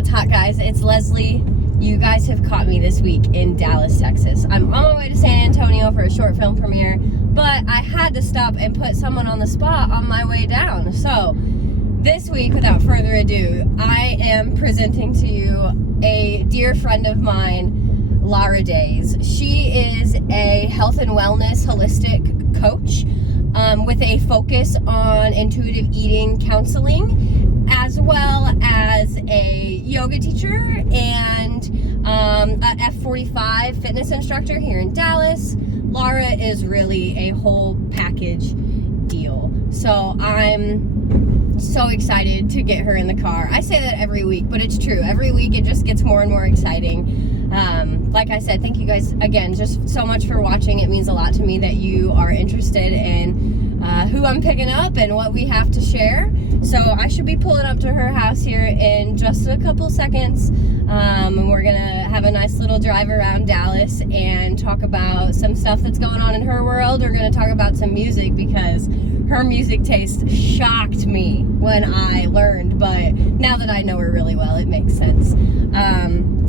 What's hot, guys? It's Leslie. You guys have caught me this week in Dallas, Texas. I'm on my way to San Antonio for a short film premiere, but I had to stop and put someone on the spot on my way down. So this week, without further ado, I am presenting to you a dear friend of mine, Lara Days. She is a health and wellness holistic coach with a focus on intuitive eating counseling, as well as a yoga teacher and a F45 fitness instructor here in Dallas. Lara is really a whole package deal. So I'm so excited to get her in the car. I say that every week, but it's true. Every week it just gets more and more exciting. Like I said, thank you guys again just so much for watching. It means a lot to me that you are interested in who I'm picking up and what we have to share. So I should be pulling up to her house here in just a couple seconds, and we're gonna have a nice little drive around Dallas and talk about some stuff that's going on in her world. We're gonna talk about some music because her music taste shocked me when I learned, but now that I know her really well, it makes sense.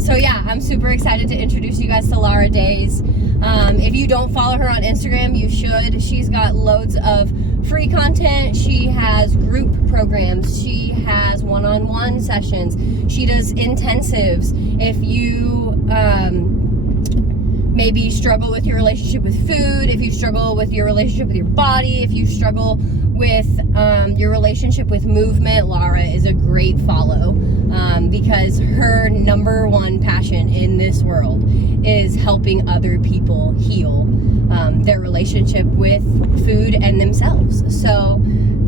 So yeah, I'm super excited to introduce you guys to Lara Days. If you don't follow her on Instagram, you should. She's got loads of free content. She has group programs. She has one-on-one sessions. She does intensives. If you maybe struggle with your relationship with food, if you struggle with your relationship with your body, if you struggle with your relationship with movement, Lara is a great follow because her number one passion in this world is helping other people heal their relationship with food and themselves. So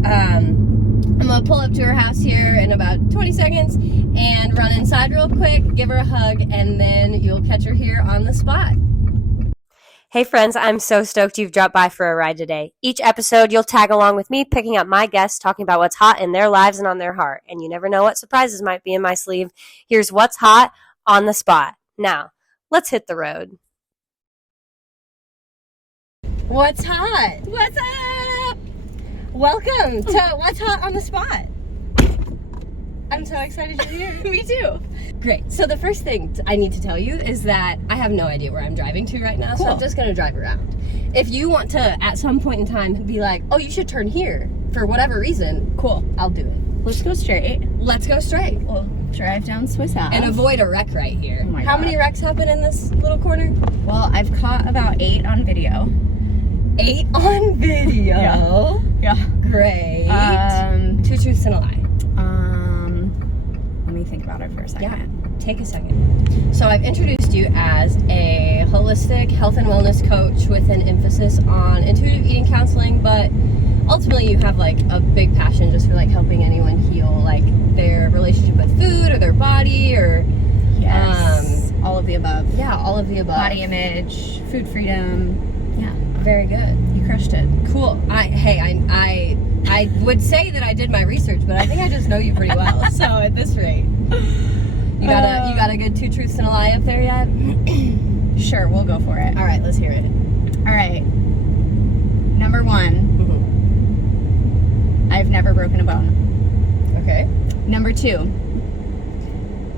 I'm gonna pull up to her house here in about 20 seconds and run inside real quick, give her a hug, and then you'll catch her here on the spot. Hey friends, I'm so stoked you've dropped by for a ride today. Each episode, you'll tag along with me, picking up my guests, talking about what's hot in their lives and on their heart. And you never know what surprises might be in my sleeve. Here's what's hot on the spot. Now, let's hit the road. What's hot? What's up? Welcome to What's Hot on the Spot. I'm so excited you're here. Me too. Great. So the first thing I need to tell you is that I have no idea where I'm driving to right now, so I'm just going to drive around. If you want to, at some point in time, be like, oh, you should turn here for whatever reason, cool, I'll do it. Let's go straight. Let's go straight. We'll drive down Swiss Ave. And avoid a wreck right here. Oh my How God. many wrecks happen in this little corner? Well, I've caught about 8 on video. 8 on video? Yeah. Great. 2 truths and a lie. Let me think about it for a second. Yeah, take a second. So I've introduced you as a holistic health and wellness coach with an emphasis on intuitive eating counseling, but ultimately you have like a big passion just for like helping anyone heal like their relationship with food or their body or all of the above. Yeah, all of the above. Body image, food freedom. Yeah. Very good. You crushed it. Cool. I would say that I did my research, but I think I just know you pretty well. So at this rate, you got a good 2 truths and a lie up there yet? Sure, we'll go for it. All right, let's hear it. All right. Number 1, I've never broken a bone. Okay. Number 2,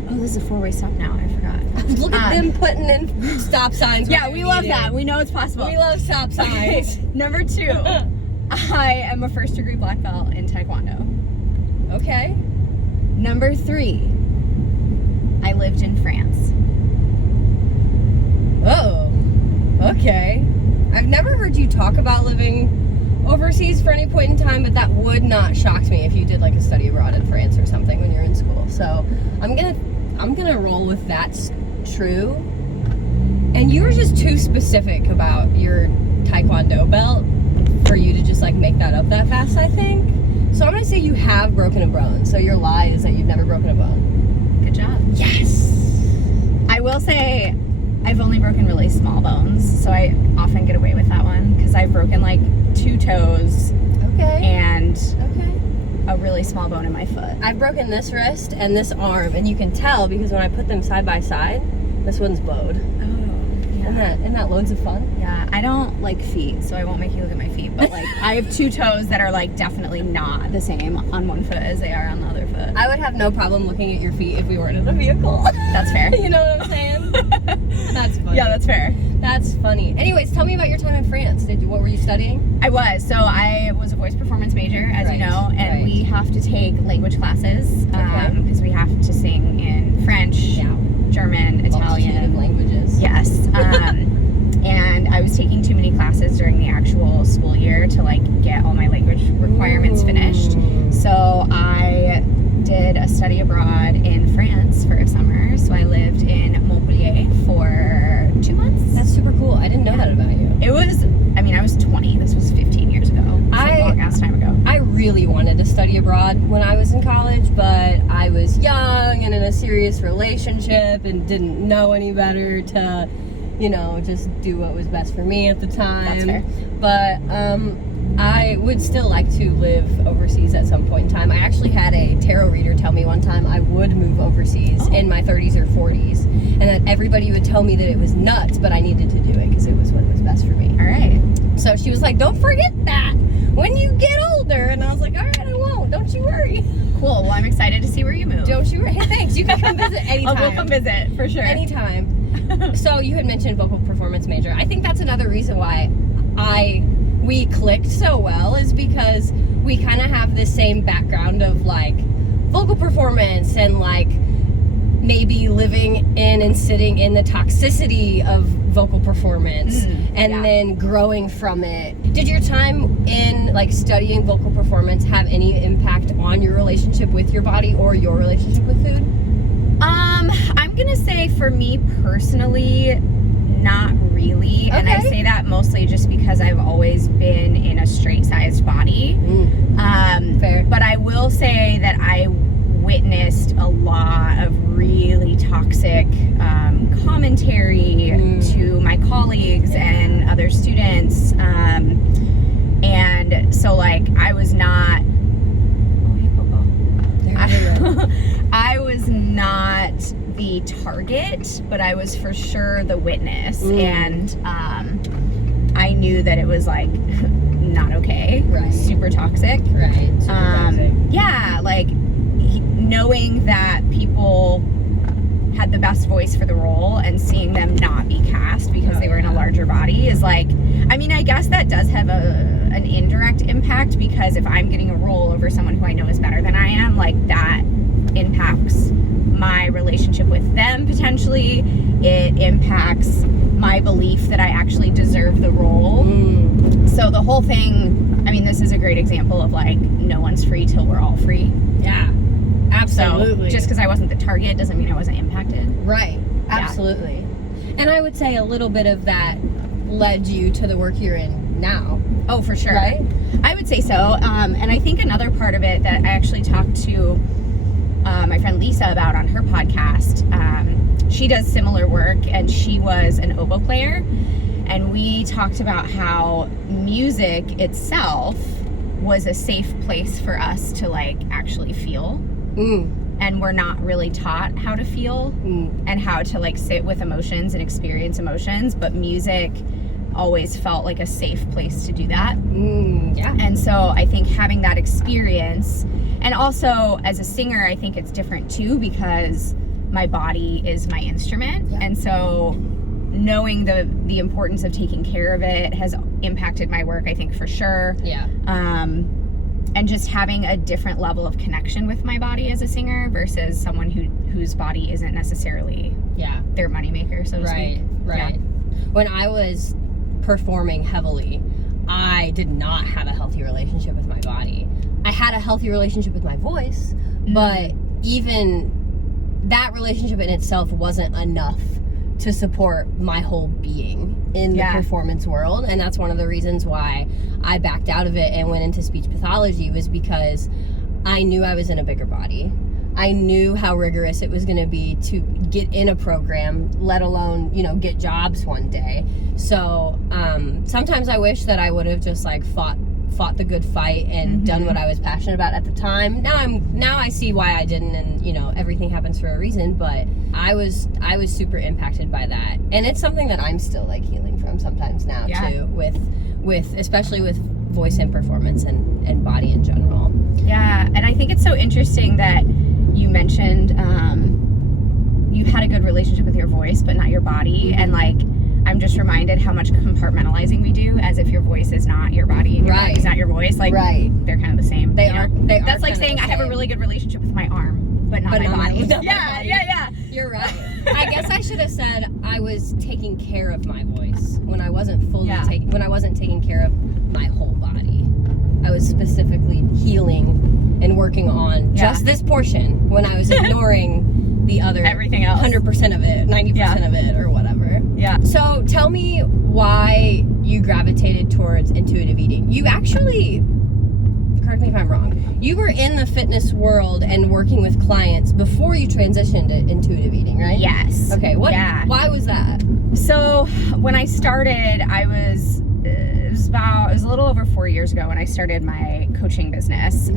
oh, this is a 4-way stop now. I forgot. Look at them putting in stop signs. Yeah, we love that. We know it's possible. We love stop signs. Number 2, I am a 1st degree black belt in Taekwondo. Okay. Number 3, I lived in France. Oh, okay. I've never heard you talk about living overseas for any point in time, but that would not shock me if you did like a study abroad in France or something when you're in school. So I'm gonna roll with that's true. And you were just too specific about your Taekwondo belt for you to just like make that up that fast, I think. So I'm gonna say you have broken a bone. So your lie is that you've never broken a bone. Good job. Yes. I will say I've only broken really small bones, so I often get away with that one because I've broken like 2 toes. Okay. And okay. a really small bone in my foot. I've broken this wrist and this arm, and you can tell because when I put them side by side, this one's bowed. Oh, yeah. Isn't that loads of fun? Yeah, I don't like feet, so I won't make you look at my feet, but like I have 2 toes that are like definitely not the same on one foot as they are on the other foot. I would have no problem looking at your feet if we weren't in a vehicle. That's fair. You know what I'm saying? That's funny. Yeah, that's fair. That's funny. Anyways, tell me about your time in France. What were you studying? I was a voice performance major, as you know, and we have to take language classes because we have to sing in French, German, Italian. Of languages. Yes. And I was taking too many classes during the actual school year to like get all my language requirements finished. So I did a study abroad in France for a summer. So I lived in Montpellier for 2 months. That's super cool. I didn't know that about you. I was 20. This was 15 years ago. A long ass time ago. I really wanted to study abroad when I was in college, but I was young and in a serious relationship and didn't know any better to, just do what was best for me at the time. That's fair. But I would still like to live overseas at some point in time. I actually had a tarot reader tell me one time I would move overseas in my 30s or 40s, and that everybody would tell me that it was nuts, but I needed to do it because it was what was best for me. All right. So she was like, don't forget that when you get older. And I was like, all right, I won't. Don't you worry. Cool. Well, I'm excited to see where you move. Don't you worry. Hey, thanks. You can come visit anytime. I'll go come visit, for sure. Anytime. So you had mentioned vocal performance major. I think that's another reason why we clicked so well, is because we kind of have the same background of like vocal performance and like maybe living in and sitting in the toxicity of vocal performance and then growing from it. Did your time in like studying vocal performance have any impact on your relationship with your body or your relationship with food? I'm gonna say for me personally, not really. Okay. And I say that mostly just because I've always been in a straight-sized body. Fair. But I will say that I witnessed a lot of really toxic commentary to my colleagues and other students. And so like I was not I was not the target, but I was for sure the witness. And I knew that it was like not okay. Right. Super toxic. Right. Super toxic. Yeah, like knowing that people had the best voice for the role and seeing them not be cast because they were in a larger body is like, I mean, I guess that does have an indirect impact, because if I'm getting a role over someone who I know is better than I am, like that impacts my relationship with them potentially. It impacts my belief that I actually deserve the role. So the whole thing, I mean, this is a great example of like, no one's free till we're all free. Yeah. Absolutely. So just because I wasn't the target doesn't mean I wasn't impacted. Right. Absolutely. Yeah. And I would say a little bit of that led you to the work you're in now. Oh, for sure. Right? I would say so. And I think another part of it that I actually talked to my friend Lisa about on her podcast, she does similar work, and she was an oboe player. And we talked about how music itself was a safe place for us to like actually feel. And we're not really taught how to feel and how to like sit with emotions and experience emotions, but music always felt like a safe place to do that. Yeah. And so I think having that experience, and also as a singer, I think it's different too, because my body is my instrument. Yeah. And so knowing the importance of taking care of it has impacted my work, I think, for sure. Yeah. And just having a different level of connection with my body as a singer versus someone whose body isn't necessarily their moneymaker, so to speak. Right. When I was performing heavily, I did not have a healthy relationship with my body. I had a healthy relationship with my voice, but even that relationship in itself wasn't enough to support my whole being in the performance world. And that's one of the reasons why I backed out of it and went into speech pathology, was because I knew I was in a bigger body. I knew how rigorous it was going to be to get in a program, let alone, get jobs one day. So sometimes I wish that I would have just like fought fought the good fight and done what I was passionate about at the time. Now I see why I didn't, and you know, everything happens for a reason, but I was super impacted by that. And it's something that I'm still like healing from sometimes now too, with especially with voice and performance and body in general. Yeah, and I think it's so interesting that you mentioned you had a good relationship with your voice but not your body, and like I'm just reminded how much compartmentalizing we do, as if your voice is not your body and your body's not your voice. Like they're kind of the same. They are. That's like saying I have a really good relationship with my arm but not my body. Yeah. You're right. I guess I should have said I was taking care of my voice when I wasn't fully when I wasn't taking care of my whole body. I was specifically healing and working on just this portion when I was ignoring the other everything else, 100% of it, 90% of it, or whatever. Yeah. So tell me why you gravitated towards intuitive eating. You actually, correct me if I'm wrong, you were in the fitness world and working with clients before you transitioned to intuitive eating, right? Yes. Okay. Why was that? So when I started, it was a little over 4 years ago when I started my coaching business.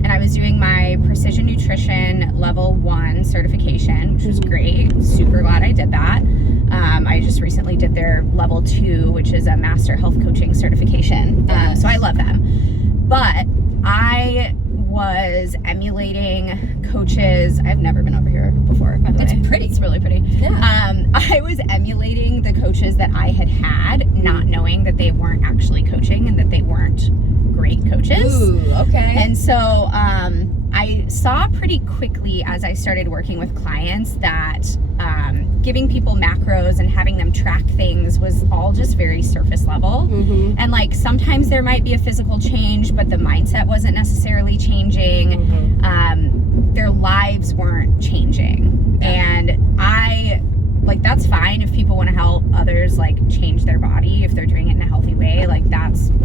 And I was doing my precision nutrition level 1 certification, which was great. Super glad I did that. I just recently did their level 2, which is a master health coaching certification. So I love them. But I was emulating coaches. I've never been over here before, by the way. It's pretty. It's really pretty. Yeah. I was emulating the coaches that I had, not knowing that they weren't actually coaching and that they weren't great coaches. Ooh, okay. And so I saw pretty quickly as I started working with clients that giving people macros and having them track things was all just very surface level. And like sometimes there might be a physical change, but the mindset wasn't necessarily changing. Their lives weren't changing. And that's fine if people want to help others like change their body, if they're doing it in a healthy way, like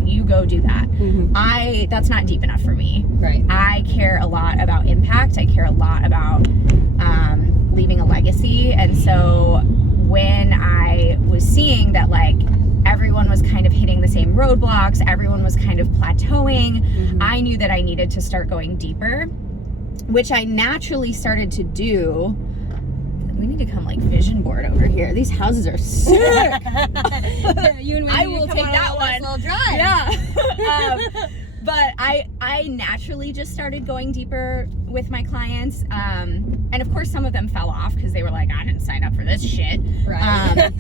you go do that. That's not deep enough for me. Right. I care a lot about impact. I care a lot about leaving a legacy. And so when I was seeing that like everyone was kind of hitting the same roadblocks, everyone was kind of plateauing, I knew that I needed to start going deeper, which I naturally started to do. We need to come like vision board over here. These houses are sick. You and me, I will take that one. Little drive. Yeah. But I naturally just started going deeper with my clients. And of course some of them fell off because they were like, I didn't sign up for this shit. Right.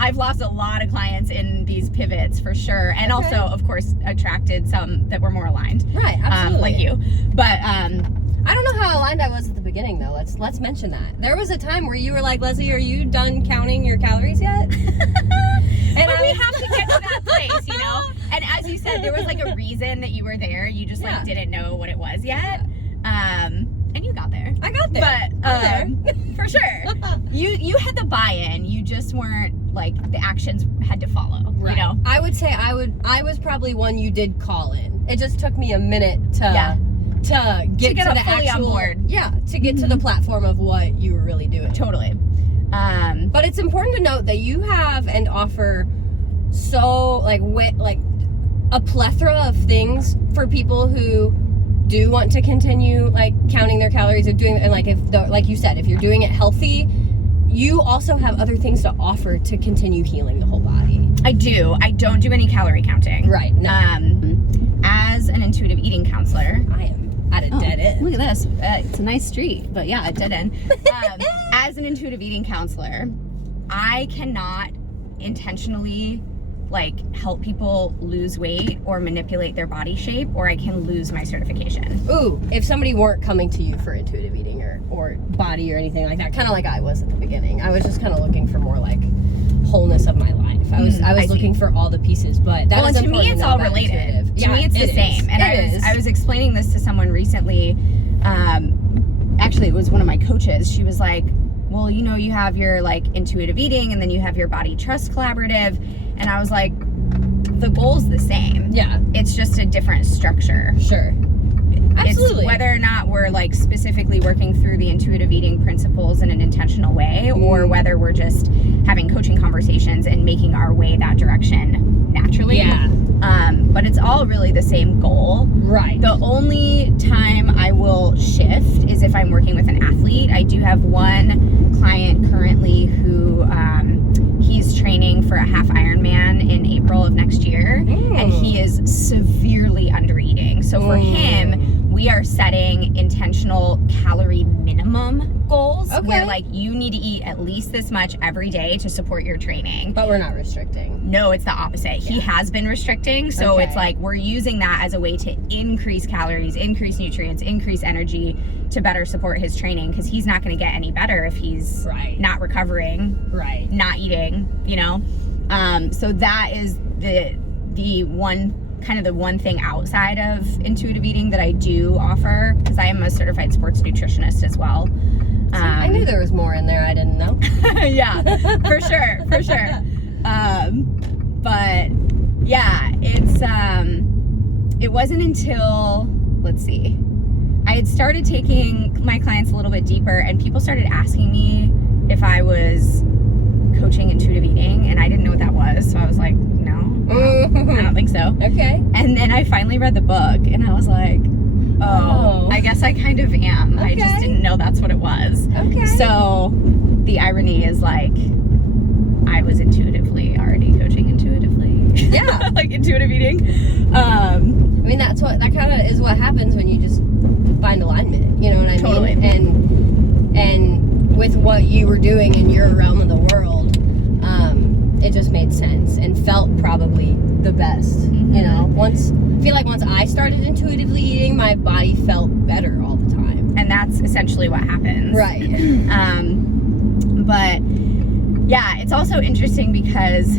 I've lost a lot of clients in these pivots for sure. And also of course attracted some that were more aligned. Right, absolutely. Like you. But I don't know how aligned I was at the beginning though. Let's mention that. There was a time where you were like, Leslie, are you done counting your calories yet? And we have to get to that place, you know? And as you said, there was like a reason that you were there. You just like didn't know what it was yet. And you got there. I got there. But for sure. You had the buy-in. You just weren't like the actions had to follow. Right. You know? I would say I was probably one you did call in. It just took me a minute to get to the fully actual on board. Yeah, to get to the platform of what you were really doing. Totally. But it's important to note that you have and offer so like a plethora of things for people who do want to continue like counting their calories or doing, and like like you said, if you're doing it healthy, you also have other things to offer to continue healing the whole body. I do. I don't do any calorie counting. Right. No. As an intuitive eating counselor, I am at a dead end. Look at this. It's a nice street, but yeah, a dead end. As an intuitive eating counselor, I cannot intentionally like help people lose weight or manipulate their body shape, or I can lose my certification. Ooh, if somebody weren't coming to you for intuitive eating or body or anything like that, kind of like I was at the beginning, I was just kind of looking for more like wholeness of my life. I was looking for all the pieces, but that to me it's all related. To me it's the same. And I was explaining this to someone recently. Actually, it was one of my coaches. She was like, well, you know, you have your like intuitive eating and then you have your body trust collaborative. And I was like, the goal's the same. Yeah. It's just a different structure. Sure. Absolutely. It's whether or not we're like specifically working through the intuitive eating principles in an intentional way, or whether we're just having coaching conversations and making our way that direction naturally. Yeah. But it's all really the same goal. Right. The only time I will shift is if I'm working with an athlete. I do have one client currently who he's training for a half Ironman in April of next year, and he is severely under eating. So for him, we are setting intentional calorie minimum goals where like you need to eat at least this much every day to support your training. But we're not restricting. No, it's the opposite. He has been restricting, so it's like we're using that as a way to increase calories, increase nutrients, increase energy to better support his training, because he's not going to get any better if he's not recovering, not eating, you know. So that is the one thing outside of intuitive eating that I do offer, because I am a certified sports nutritionist as well. I knew there was more in there I didn't know. Yeah, for sure. But yeah, it wasn't until, let's see, I had started taking my clients a little bit deeper, and people started asking me if I was coaching intuitive eating, and I didn't know what that was, so I was like, no, I don't think so. Okay. And then I finally read the book, and I was like, oh, I guess I kind of am. I just didn't know that's what it was. Okay. So the irony is, like, I was intuitively already coaching intuitively. Yeah. Like intuitive eating. I mean, that kind of is what happens when you just find alignment, you know what I mean? And with what you were doing in your realm of the world, it just made sense and felt probably the best. You know, I feel like once I started intuitively eating, my body felt better all the time. And that's essentially what happens. Right. But yeah, it's also interesting because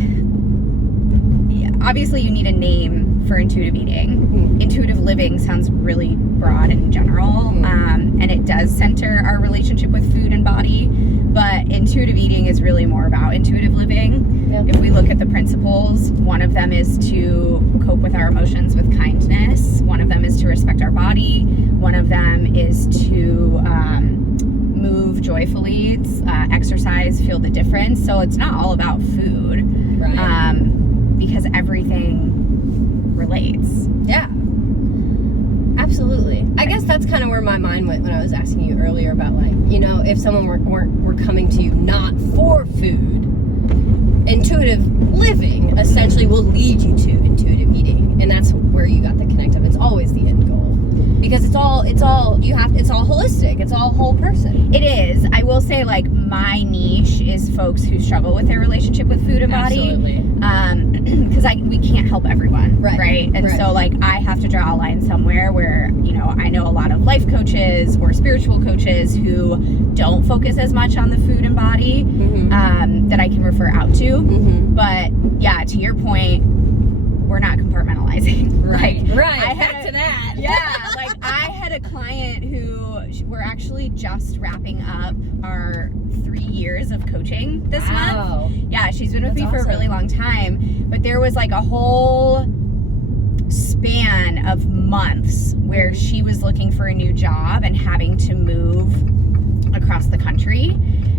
obviously you need a name for intuitive eating. Intuitive living sounds really broad in general, and it does center our relationship with food and body, but intuitive eating is really more about intuitive living. If we look at the principles, one of them is to cope with our emotions with kindness, one of them is to respect our body, one of them is to move joyfully, exercise, feel the difference. So it's not all about food, because everything relates. Yeah, absolutely. I guess that's kind of where my mind went when I was asking you earlier about, like, you know, if someone were coming to you not for food, intuitive living essentially will lead you to intuitive eating, and that's where you got the connect of. It's always the end goal, because it's all holistic. It's all whole person. It is. I will say, like, my niche is folks who struggle with their relationship with food and body. Absolutely. Because we can't help everyone, right? And so, like, I have to draw a line somewhere where, you know, I know a lot of life coaches or spiritual coaches who don't focus as much on the food and body, that I can refer out to. But yeah, to your point, we're not compartmentalizing. Back to that. Yeah, like, I had a client who we're actually just wrapping up our 3 years of coaching this month. Yeah, she's been with me for a really long time, but there was like a whole span of months where she was looking for a new job and having to move across the country.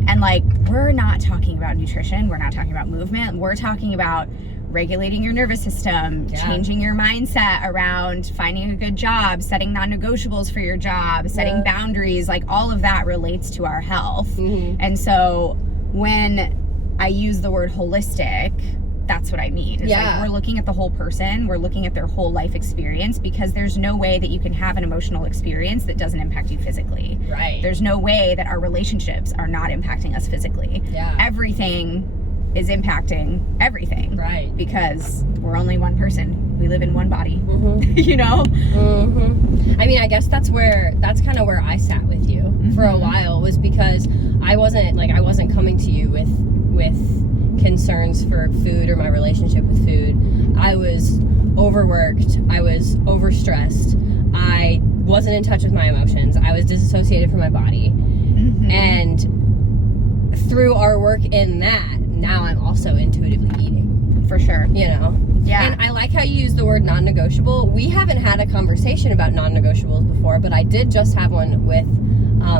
And, like, we're not talking about nutrition, we're not talking about movement, we're talking about regulating your nervous system, changing your mindset around finding a good job, setting non-negotiables for your job, setting boundaries. Like, all of that relates to our health. And so when I use the word holistic, that's what I mean. It's like, we're looking at the whole person, we're looking at their whole life experience, because there's no way that you can have an emotional experience that doesn't impact you physically. There's no way that our relationships are not impacting us physically. Everything is impacting everything, because we're only one person, we live in one body. You know. I mean, I guess that's kind of where I sat with you for a while, was because I wasn't coming to you with concerns for food or my relationship with food. I was overworked, I was overstressed, I wasn't in touch with my emotions, I was disassociated from my body. And through our work in that, now I'm also intuitively eating. For sure. You know? And I like how you use the word non-negotiable. We haven't had a conversation about non-negotiables before, but I did just have one with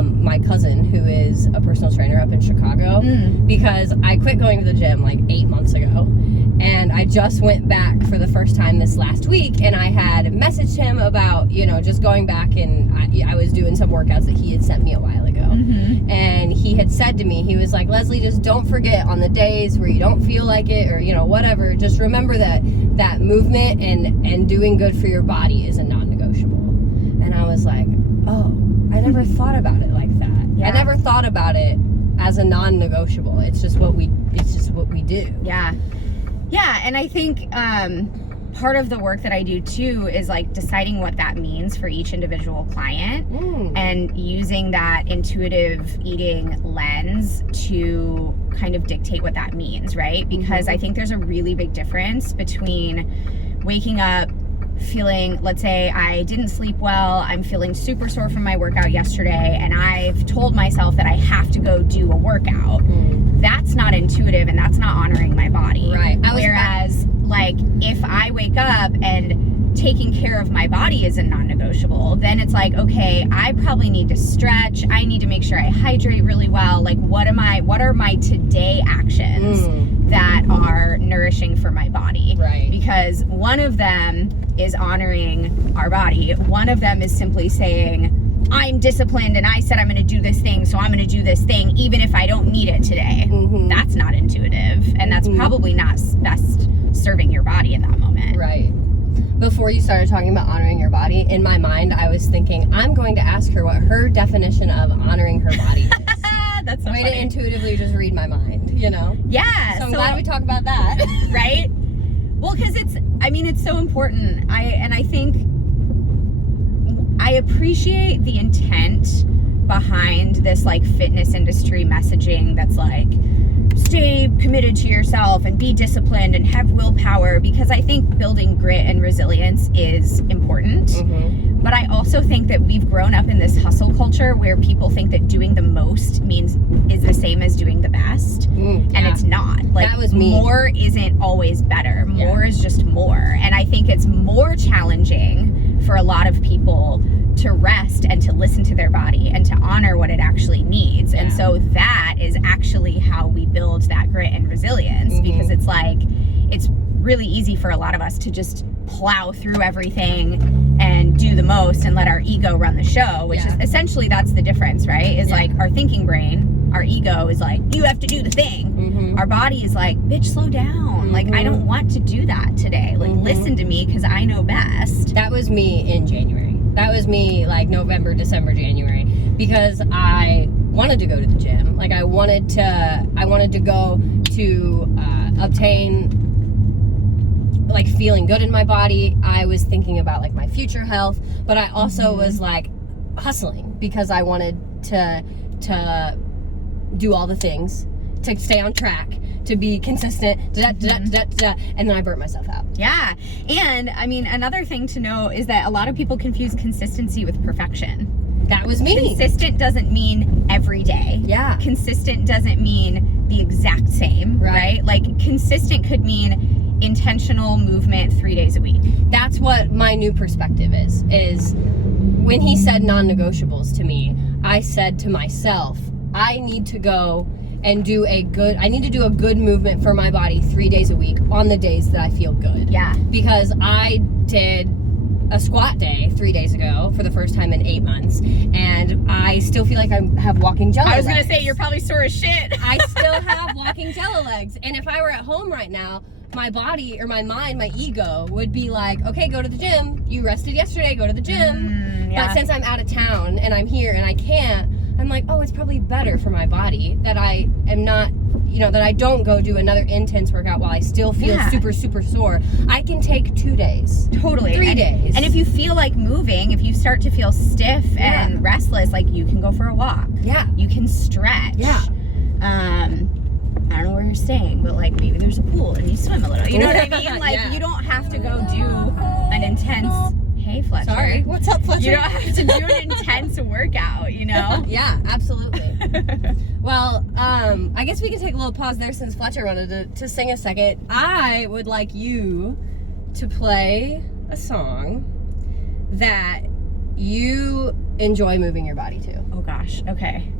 my cousin, who is a personal trainer up in Chicago, because I quit going to the gym like 8 months ago, and I just went back for the first time this last week, and I had messaged him about, you know, just going back, and I was doing some workouts that he had sent me a while ago. And he had said to me, he was like, Leslie, just don't forget on the days where you don't feel like it, or, you know, whatever, just remember that movement and doing good for your body is a non-negotiable. And I was like, oh, I never thought about it like that. I never thought about it as a non-negotiable. It's just what we do. Yeah, and I think part of the work that I do too is like deciding what that means for each individual client and using that intuitive eating lens to kind of dictate what that means, right? Because I think there's a really big difference between waking up feeling, let's say I didn't sleep well, I'm feeling super sore from my workout yesterday, and I've told myself that I have to go do a workout. That's not intuitive, and that's not honoring my body. Right. Whereas, like, if I wake up and taking care of my body is a non-negotiable, then it's like, okay, I probably need to stretch. I need to make sure I hydrate really well. Like, what are my today actions that are nourishing for my body? Right. Because one of them is honoring our body. One of them is simply saying, I'm disciplined and I said I'm going to do this thing, so I'm going to do this thing even if I don't need it today. That's not intuitive, and that's probably not best serving your body in that moment. Right. Before you started talking about honoring your body, in my mind I was thinking, I'm going to ask her what her definition of honoring her body is. That's so way funny. to intuitively just read my mind, you know? Yeah. So I'm glad we talked about that. Right? Well, because it's so important. I think I appreciate the intent behind this like fitness industry messaging that's like, stay committed to yourself and be disciplined and have willpower, because I think building grit and resilience is important. But I also think that we've grown up in this hustle culture where people think that doing the most is the same as doing the best. And it's not. Like, that was me. More isn't always better. More is just more. And I think it's more challenging for a lot of people to rest and to listen to their body and to honor what it actually needs. And so that is actually how we build that grit and resilience, because it's like, it's really easy for a lot of us to just plow through everything and do the most and let our ego run the show, which is essentially, that's the difference, right? Is like our thinking brain, our ego is like, you have to do the thing. Our body is like, bitch, slow down. Like, I don't want to do that today. Like, listen to me, because I know best. That was me in January. That was me like November, December, January, because I wanted to go to the gym. Like, I wanted to go to obtain like feeling good in my body. I was thinking about like my future health, but I also was like hustling because I wanted to do all the things, to stay on track, to be consistent, and then I burnt myself out. Yeah. And I mean, another thing to know is that a lot of people confuse consistency with perfection. That was me. Consistent doesn't mean every day. Yeah. Consistent doesn't mean the exact same, right? Like, consistent could mean intentional movement 3 days a week. That's what my new perspective is when he said non-negotiables to me, I said to myself, I need to go and do a good movement for my body 3 days a week on the days that I feel good. Yeah. Because I did a squat day 3 days ago for the first time in 8 months, and I still feel like I have walking jello legs. I was gonna say, you're probably sore as shit. I still have walking jello legs, and if I were at home right now, my body or my mind, my ego would be like, okay, go to the gym. You rested yesterday, go to the gym. But since I'm out of town and I'm here and I can't, I'm like, oh, it's probably better for my body that I am not, that I don't go do another intense workout while I still feel super, super sore. I can take 2 days. Totally. 3 days. And if you feel like moving, if you start to feel stiff and restless, like, you can go for a walk. Yeah. You can stretch. Yeah. I don't know where you're staying, but like, maybe there's a pool and you swim a little. You know what I mean? Like, you don't have to go do an intense, hey, Fletcher. Sorry. What's up, Fletcher? You don't have to do an intense workout, Yeah, absolutely. Well, I guess we can take a little pause there since Fletcher wanted to sing a second. I would like you to play a song that you enjoy moving your body to. Oh gosh. Okay.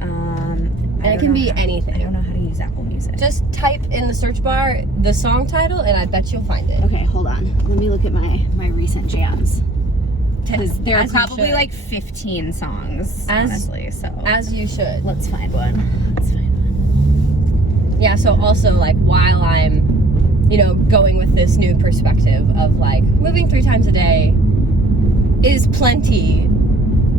And it can be anything. I don't know how to use Apple Music. Just type in the search bar the song title, and I bet you'll find it. Okay, hold on. Let me look at my recent jams. Because there are As you probably should. like 15 songs, honestly. So As you should. let's find one. Yeah, so also, like, while I'm, you know, going with this new perspective of, like, moving 3 times a day is plenty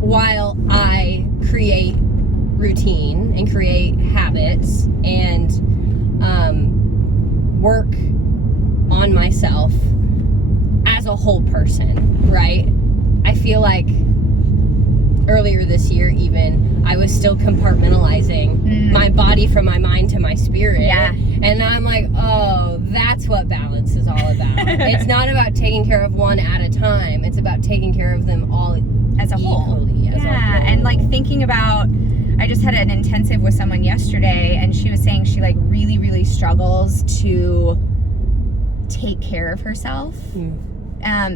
while I create routine and create habits and work on myself as a whole person, right? I feel like earlier this year even, I was still compartmentalizing my body from my mind to my spirit. Yeah. And now I'm like, oh, that's what balance is all about. It's not about taking care of one at a time. It's about taking care of them all As a whole. equally, as a Yeah, whole. and like thinking about, I just had an intensive with someone yesterday, and she was saying she like really, really struggles to take care of herself.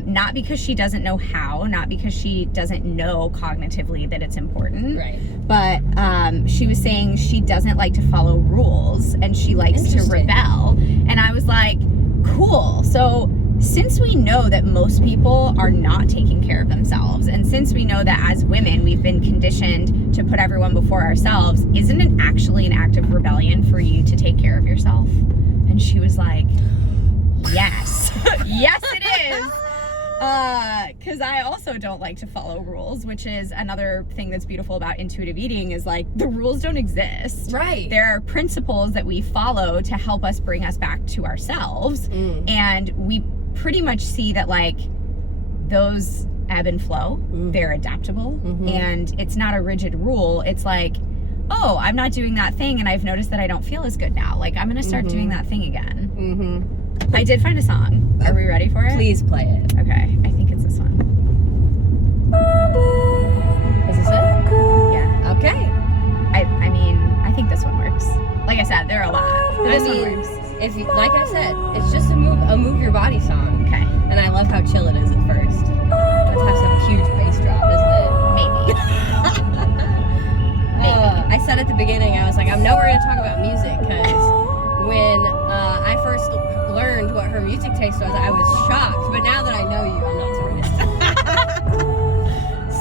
Not because she doesn't know how, not because she doesn't know cognitively that it's important, Right. but she was saying she doesn't like to follow rules and she likes to Interesting. rebel. And I was like, cool. So since we know that most people are not taking care of themselves, and since we know that as women we've been conditioned to put everyone before ourselves, isn't it actually an act of rebellion for you to take care of yourself? And she was like, yes. Yes, it is. Because I also don't like to follow rules, which is another thing that's beautiful about intuitive eating is like the rules don't exist. Right. There are principles that we follow to help us bring us back to ourselves. And we pretty much see that like those ebb and flow, they're adaptable, and it's not a rigid rule. It's like, oh, I'm not doing that thing and I've noticed that I don't feel as good now. Like I'm gonna start doing that thing again. I did find a song. Are we ready for it? Please play it. Okay, I think it's this one. Is this it? Yeah. Okay. I mean, I think this one works. Like I said, there are a lot. But this one works. If you, like I said, it's just a move your body song. Okay. And I love how chill it is at first. It has some huge bass drop, isn't it? Maybe. I said at the beginning, I was like, I'm nowhere to talk about music because when I first learned what her music taste was, I was shocked. But now that I know you, I'm not surprised.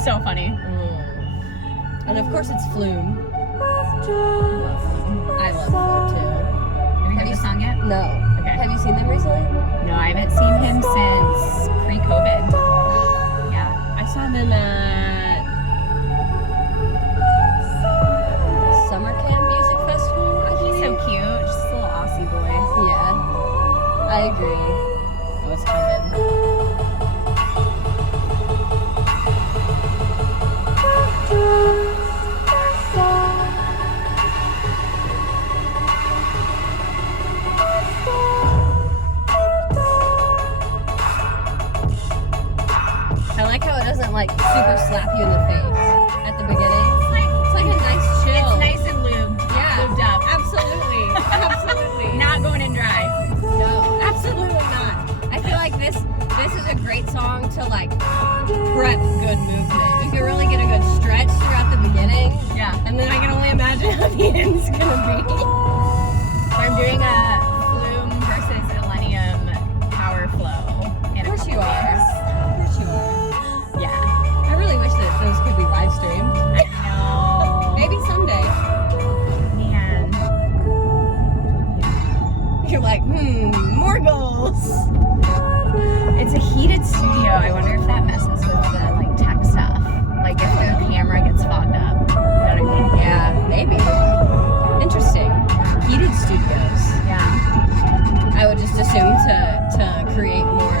So funny. And of course, it's Flume. I love Flume too. Have you heard the song yet? No. Okay. Have you seen them recently? No, I haven't seen him since pre-COVID. Yeah. I saw them at Summer Camp Music Festival. I He's think. so cute. Just a little Aussie voice. Yeah, I agree. It was coming. I like how it doesn't like super slap you in the face at the beginning. It's like a nice chill. It's nice and lubed. Yeah. Lubed up. Absolutely. Absolutely. Not going in dry. No, absolutely not. I feel like this is a great song to like prep good movement. You can really get a good stretch throughout the beginning. Yeah. And then I can only imagine how the end's gonna be. I'm doing a Flume versus Millennium power flow in Of course a you couple are. days. Of course you are. Yeah. I really wish that those could be live streamed. I know. Maybe someday. Man. You're like, more goals. It's a heated studio. I wonder if that messes with the like tech stuff. Like if the camera gets fogged up. You know what I mean? Yeah, maybe. Interesting. Heated studios. Yeah. I would just assume to create more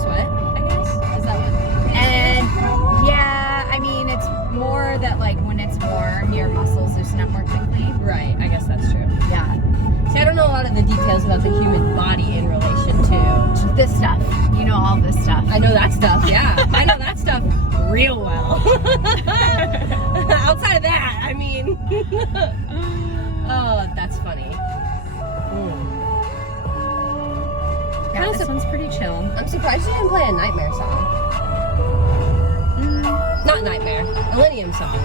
sweat, I guess. Is that what? And yeah, I mean it's more that like when it's warm, your muscles loosen up more quickly. Right, I guess that's true. Yeah. See, I don't know a lot of the details about the human body in relation to. This stuff. You know all this stuff. I know that stuff, yeah. I know that stuff real well. Outside of that, I mean. Oh, that's funny. Yeah, this one's pretty chill. I'm surprised you didn't play a Nightmare song. Not not Nightmare. Millennium Song.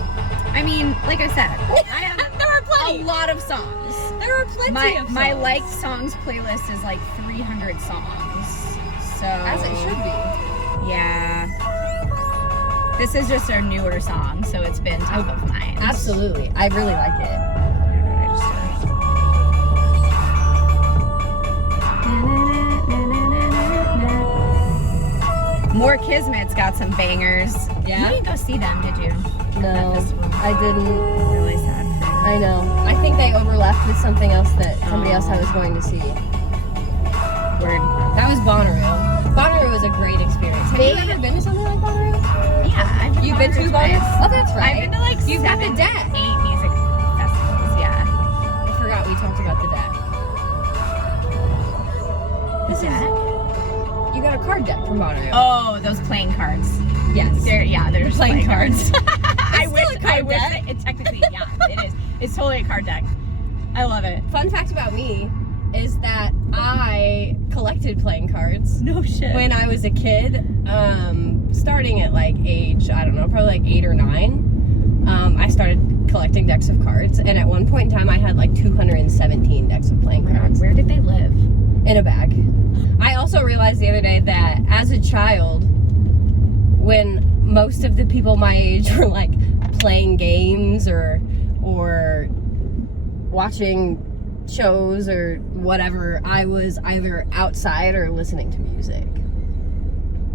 I mean, like I said, I have There are plenty. a lot of songs. There are plenty of songs. My liked songs playlist is like 300 songs. So As it should be. Yeah. This is just a newer song, so it's been top of mind. Absolutely. I really like it. More Kismet's got some bangers. Yeah? You didn't go see them, did you? No, At festival? I didn't. Really sad for you. I know. I think they overlapped with something else that somebody else I was going to see. Word. That was Bonnaroo. Bonnaroo was a great experience. Have you ever been to something like Bonnaroo? Yeah, You've been to Bonnaroo? Oh, that's right. I've been to like You've got the 7, deck. 8 music festivals, yeah. I forgot we talked about the deck. This is. You got a card deck from Bonnaroo. Oh, those playing cards. yes. They're just Playing playing cards. I still wish a card deck. it technically, yeah, it is. It's totally a card deck. I love it. Fun fact about me is that I collected playing cards No shit. when I was a kid, starting at like age, I don't know, probably like 8 or 9. I started collecting decks of cards, and at one point in time I had like 217 decks of playing cards Where did they live? in a bag. I also realized the other day that as a child, when most of the people my age were like playing games or watching shows or whatever, I was either outside or listening to music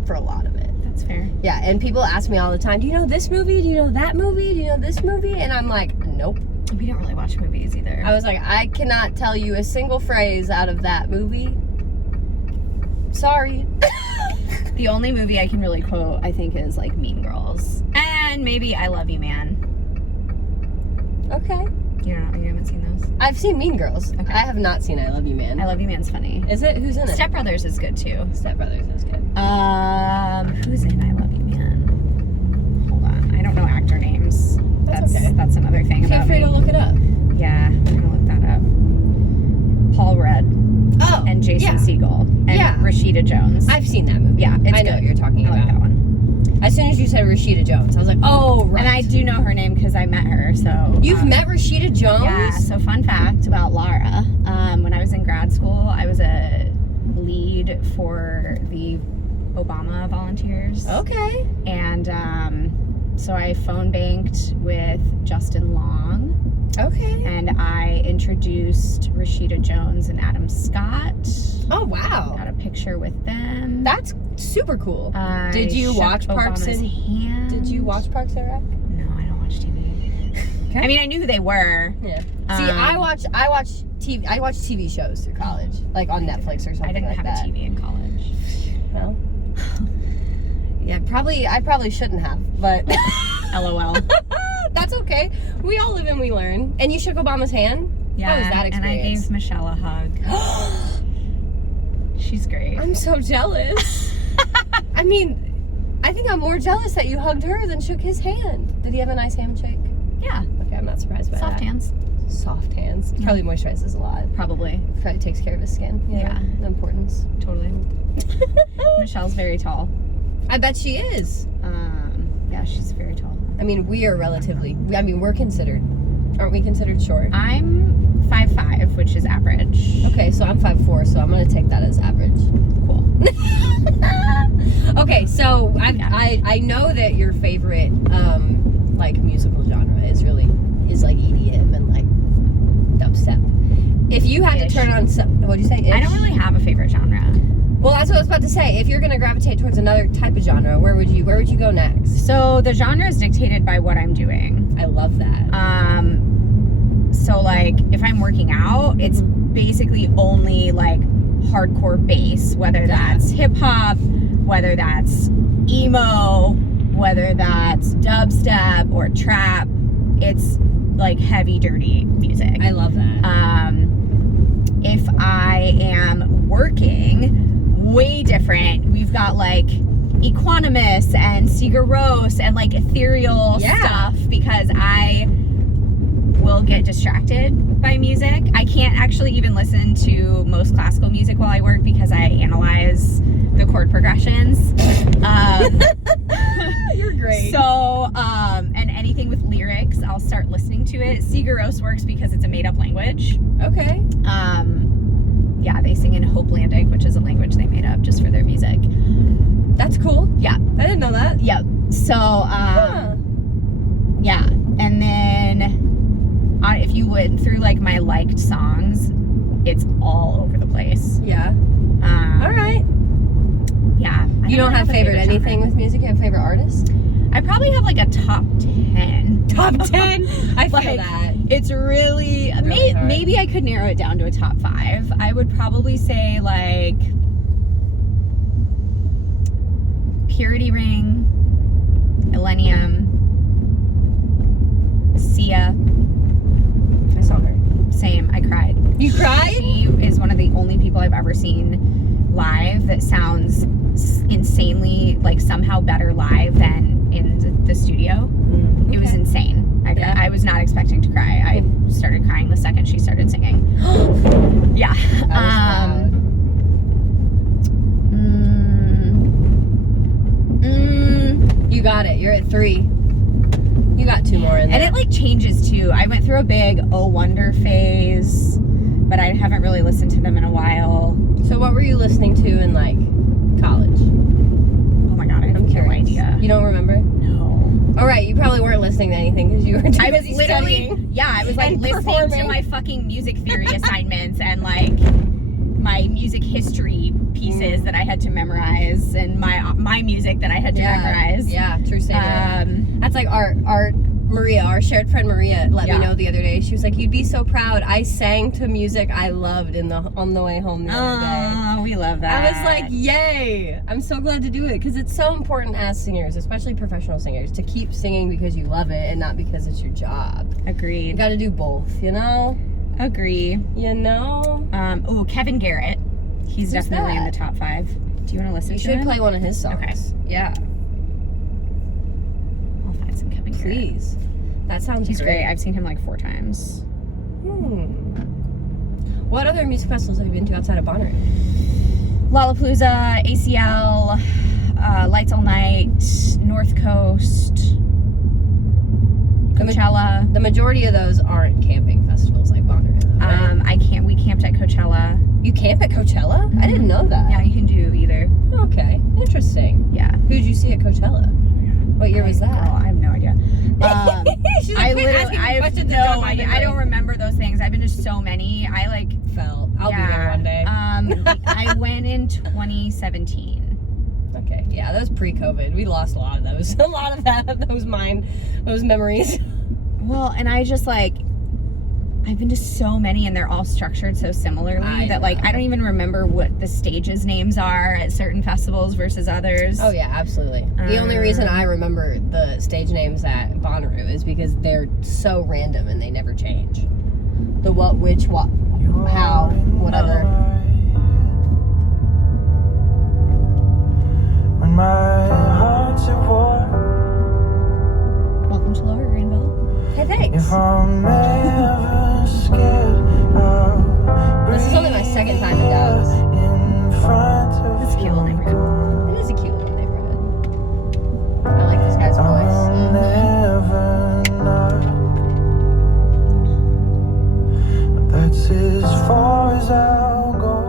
for a lot of it. That's fair. Yeah, and people ask me all the time, do you know this movie? Do you know that movie? Do you know this movie? And I'm like, nope. We don't really watch movies either. I was like, I cannot tell you a single phrase out of that movie. Sorry. The only movie I can really quote, I think, is like Mean Girls. And maybe I Love You Man. Okay. You haven't seen those? I've seen Mean Girls. Okay. I have not seen I Love You Man. I Love You Man's funny. Is it? Who's in it? Step Brothers is good too. Step Brothers is good. Who's in I Love You Man? Hold on. I don't know actor names. That's okay. That's another thing Feel about free me. to look it up. Yeah, I'm gonna look that up. Paul Rudd Oh. and Jason Segel and Yeah. Rashida Jones. I've seen that movie. Yeah, it's I know good. what you're talking I like about. that one. As soon as you said Rashida Jones, I was like, oh, right. And I do know her name because I met her. So You've met Rashida Jones? Yeah. So fun fact about Lara. When I was in grad school, I was a lead for the Obama volunteers. Okay. And so I phone banked with Justin Long. Okay. And I introduced Rashida Jones and Adam Scott. Oh, wow. Got a picture with them. That's super cool. I Did you shook watch Parks Obama's and... hand. Did you watch Parks and Rec? No, I don't watch TV. Okay. I mean, I knew who they were. Yeah. See, I watch TV. I watch TV shows through college, like on Netflix or something I didn't like have that. a TV in college. Well, yeah, I probably shouldn't have, but LOL. that's okay. We all live and we learn. And you shook Obama's hand? Yeah, How was that experience? and I gave Michelle a hug. She's great. I'm so jealous. I mean, I think I'm more jealous that you hugged her than shook his hand. Did he have a nice handshake? Yeah. Okay, I'm not surprised by Soft that. hands. Soft hands. Yeah. Probably moisturizes a lot. Probably. Probably takes care of his skin. You know, Yeah. The importance. Totally. Michelle's very tall. I bet she is. Yeah, she's very tall. I mean, we're considered. Aren't we considered short? I'm 5'5", which is average. Okay, so I'm 5'4", so I'm gonna take that as average. Cool. Okay, so I know that your favorite like musical genre is like EDM and like dubstep. If you had to turn on what'd you say? I don't really have a favorite genre. Well, that's what I was about to say. If you're gonna gravitate towards another type of genre, where would you go next? So the genre is dictated by what I'm doing. I love that. So like if I'm working out, it's basically only like hardcore bass, whether that's hip hop, whether that's emo, whether that's dubstep or trap. It's like heavy, dirty music. I love that. If I am working, way different. We've got like Equanimous and Sigur Rós and like ethereal stuff because I will get distracted by music. I can't actually even listen to most classical music while I work because I analyze the chord progressions. You're great. So, and anything with lyrics, I'll start listening to it. Sigaros works because it's a made-up language. Okay. Yeah, they sing in Hopelandic, which is a language they made up just for their music. That's cool. Yeah. I didn't know that. Yep. So, yeah. And then if you went through like my liked songs, it's all over the place. Yeah. All right. Yeah. You don't have favorite anything genre. with music? You have favorite artist? I probably have like a top 10. Top 10? I feel Like, that. It's really hard. maybe I could narrow it down to a top 5. I would probably say like Purity Ring, Millennium, Sia. I saw her. Same. I cried. You cried? She is one of the only people I've ever seen live that sounds insanely like somehow better live than in the studio. It was insane. I was not expecting to cry. I started crying the second she started singing. Yeah. You got it. You're at 3. You got 2 more in there. And it like changes too. I went through a big Oh Wonder phase, but I haven't really listened to them in a while. So what were you listening to in like college? Oh my god, I have no idea. You don't remember? No. All right, you probably weren't listening to anything because you were too I was busy literally, studying. yeah, I was like and listening performing. to my fucking music theory assignments and like my music history pieces that I had to memorize and my music that I had to memorize. Yeah, true statement. That's like our Maria, our shared friend Maria, let me know the other day. She was like, "You'd be so proud. I sang to music I loved on the way home the other day." Oh, we love that. I was like, "Yay!" I'm so glad to do it because it's so important as singers, especially professional singers, to keep singing because you love it and not because it's your job. You Agreed. got to do both, you know. Agree. You know. Oh, Kevin Garrett. He's Who's definitely in that? the top 5. Do you want to listen You to should him? play one of his songs. Okay. Yeah. I'll find some Kevin Garrett. Please. That sounds He's great. I've seen him like 4 times. What other music festivals have you been to outside of Bonnaroo? Lollapalooza, ACL, Lights All Night, North Coast, Coachella. The majority of those aren't camping festivals like Bonnaroo. Right? We camped at Coachella. You camp at Coachella? I didn't know that. Yeah, you can do either. Okay, interesting. Yeah. Who'd you see at Coachella? What year was that? Girl, I have no idea. She's like, quit asking me questions that don't mind I don't remember those things. I've been to so many. I like felt. I'll be there one day. I went in 2017. Okay, yeah, that was pre-COVID. We lost a lot of those. A lot of those memories. Well, and I just like, I've been to so many and they're all structured so similarly that like I don't even remember what the stages' names are at certain festivals versus others. Oh yeah, absolutely. The only reason I remember the stage names at Bonnaroo is because they're so random and they never change. The what, which, what, how, whatever. When my heart's at war, Welcome to Lower Greenville. Hey, thanks. if I'm ever scared, This is only my second time in Dallas. in front of It's a cute little neighborhood. It is a cute little neighborhood. I like this guy's I'll voice. never knock. That's as far as I'll go.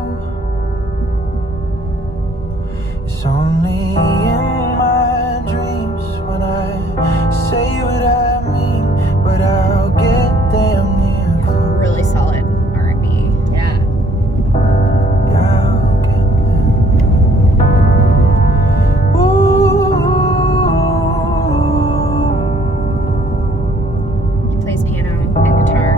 It's only in my dreams when I say what I mean, but I'll get damn near close. Really solid R&B. Yeah. Yeah, I'll get there. Ooh. He plays piano and guitar.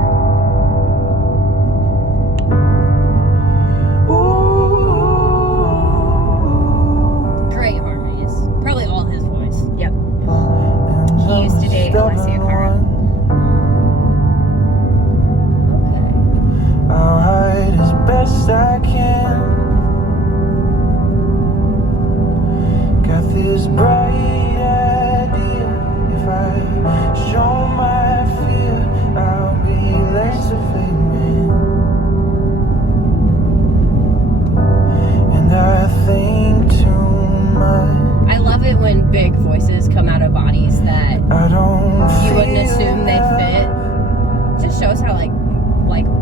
shows how like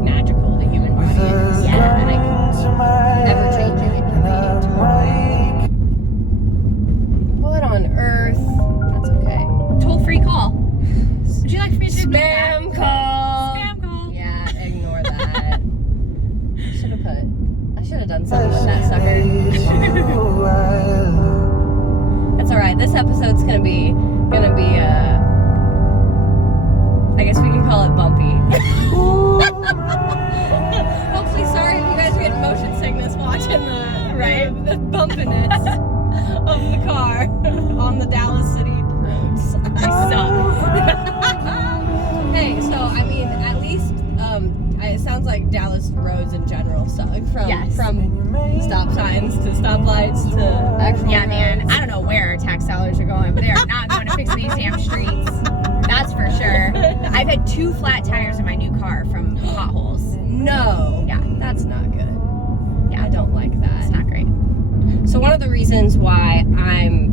magical the human body is. Yeah. And ever changing it can be. What on earth? That's okay. Toll-free call. Would you like for me to ignore that? Spam call. Spam call. Yeah, ignore that. I should have done something with that sucker. That's alright. This episode's gonna be I guess we can call it bumpy. Hopefully, sorry if you guys are getting motion sickness watching the bumpiness of the car on the Dallas City roads. I suck. Hey, so I mean, at least it sounds like Dallas roads in general suck. From stop signs to stoplights to actual Yeah, man. roads. I don't know where our tax dollars are going, but they are not going to fix these damn streets. That's for sure. I've had 2 flat tires in my new car from potholes. No. Yeah. That's not good. Yeah. I don't like that. It's not great. So one of the reasons why I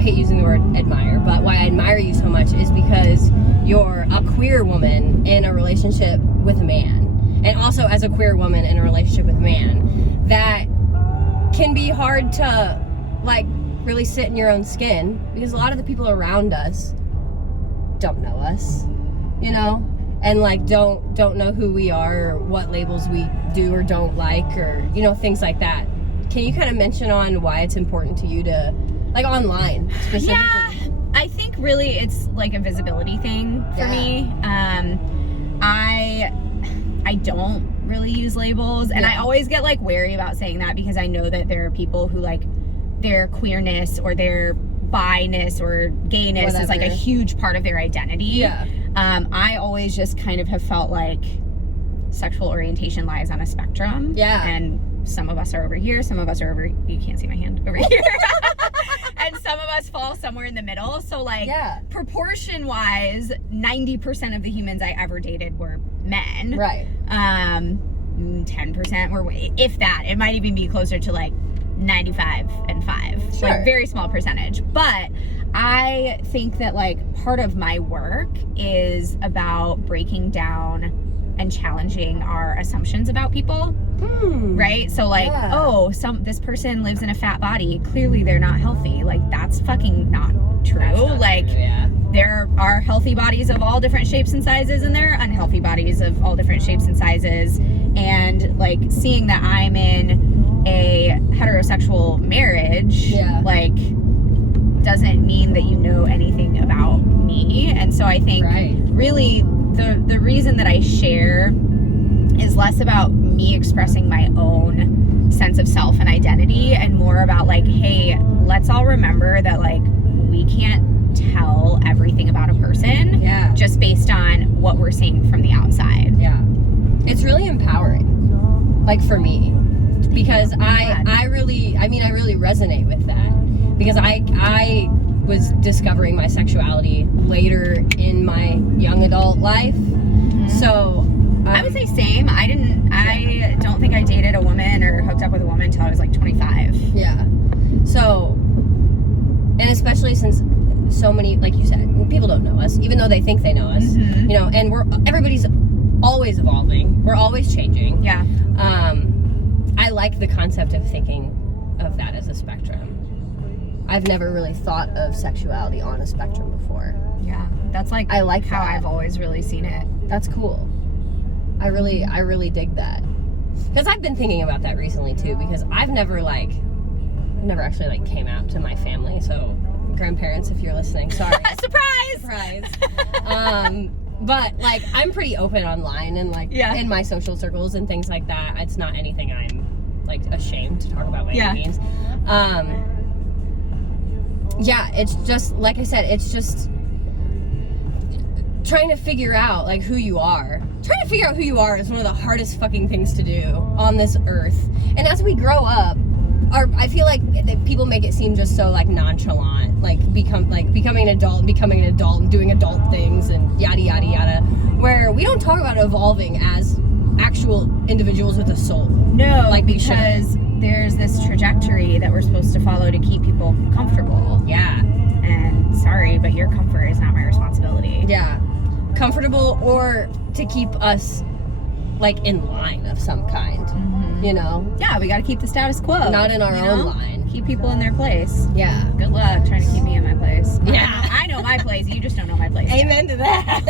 hate using the word admire, but why I admire you so much is because you're a queer woman in a relationship with a man. And also as a queer woman in a relationship with a man, that can be hard to like really sit in your own skin, because a lot of the people around us don't know us, you know, and like don't know who we are or what labels we do or don't like, or you know, things like that. Can you kind of mention on why it's important to you to, like, online specifically? Yeah, I think really it's like a visibility thing for me. I don't really use labels, and I always get like wary about saying that, because I know that there are people who like their queerness or their bi-ness or gayness is like a huge part of their identity. Yeah. I always just kind of have felt like sexual orientation lies on a spectrum. Yeah. And some of us are over here, some of us are over, you can't see my hand, over here. And some of us fall somewhere in the middle. So like proportion wise, 90% of the humans I ever dated were men. Right. 10% were, if that, it might even be closer to like 95 and 5. Sure. Like very small percentage. But I think that like part of my work is about breaking down and challenging our assumptions about people. Right? So like, this person lives in a fat body, clearly they're not healthy. Like that's fucking not true. There are healthy bodies of all different shapes and sizes, and there are unhealthy bodies of all different shapes and sizes. And like seeing that I'm in a heterosexual marriage, like doesn't mean that you know anything about me. And so I think really the reason that I share is less about me expressing my own sense of self and identity, and more about like, hey, let's all remember that like we can't tell everything about a person just based on what we're seeing from the outside. It's really empowering, like for me, because I really resonate with that, because I was discovering my sexuality later in my young adult life. So I would say same. I don't think I dated a woman or hooked up with a woman until I was like 25. Yeah. So, and especially since so many, like you said, people don't know us, even though they think they know us, you know, and everybody's always evolving. We're always changing. Yeah. I like the concept of thinking of that as a spectrum. I've never really thought of sexuality on a spectrum before. Yeah. That's like I like how that. I've always really seen it. That's cool. I really dig that. Because I've been thinking about that recently too, because I've never actually like came out to my family. So grandparents, if you're listening, sorry. Surprise! But like I'm pretty open online and like in my social circles and things like that. It's not anything I'm like ashamed to talk about by any means. It's just like I said, it's just trying to figure out like who you are. Trying to figure out who you are is one of the hardest fucking things to do on this earth. And as we grow up, I feel like people make it seem just so like nonchalant, like becoming an adult and doing adult things and yada yada yada, where we don't talk about evolving as actual individuals with a soul. No, like because there's this trajectory that we're supposed to follow to keep people comfortable. Yeah. And sorry, but your comfort is not my responsibility. Yeah. comfortable or to keep us like in line of some kind. You know? Yeah, we got to keep the status quo. Not in our own line. Keep people in their place. Yeah. Good luck trying to keep me in my place. Yeah. I know my place. You just don't know my place. Amen to that.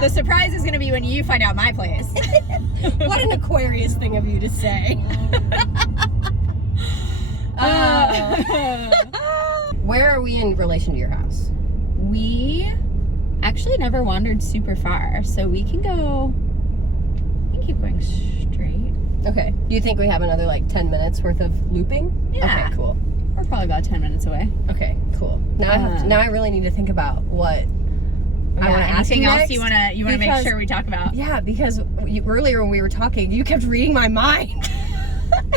The surprise is going to be when you find out my place. What an Aquarius thing of you to say. Where are we in relation to your house? We actually never wandered super far, so we can keep going straight. Okay. Do you think we have another like 10 minutes worth of looping? Yeah. Okay, cool. We're probably about 10 minutes away. Okay, cool. Now I really need to think about what I want to ask you else next. you want to make sure we talk about? Yeah, because earlier when we were talking, you kept reading my mind.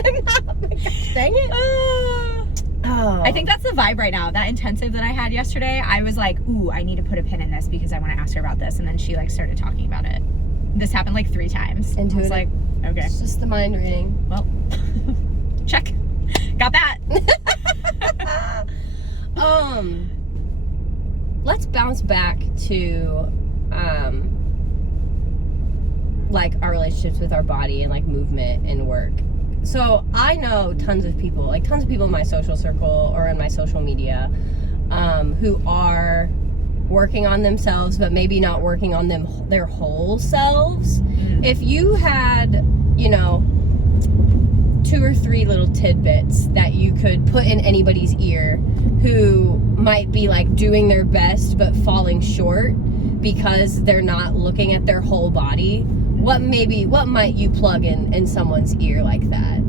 And now, oh my gosh, dang it. Oh. I think that's the vibe right now. That intensive that I had yesterday, I was like, ooh, I need to put a pin in this because I want to ask her about this. And then she like started talking about it. This happened like 3 times. Intuitive. I was like, okay. It's just the mind reading. Well, check. Got that. Let's bounce back to like our relationships with our body and like movement and work. So I know tons of people in my social circle or in my social media who are working on themselves, but maybe not working on their whole selves. If you had, 2 or 3 little tidbits that you could put in anybody's ear who might be like doing their best but falling short because they're not looking at their whole body, what might you plug in someone's ear like that?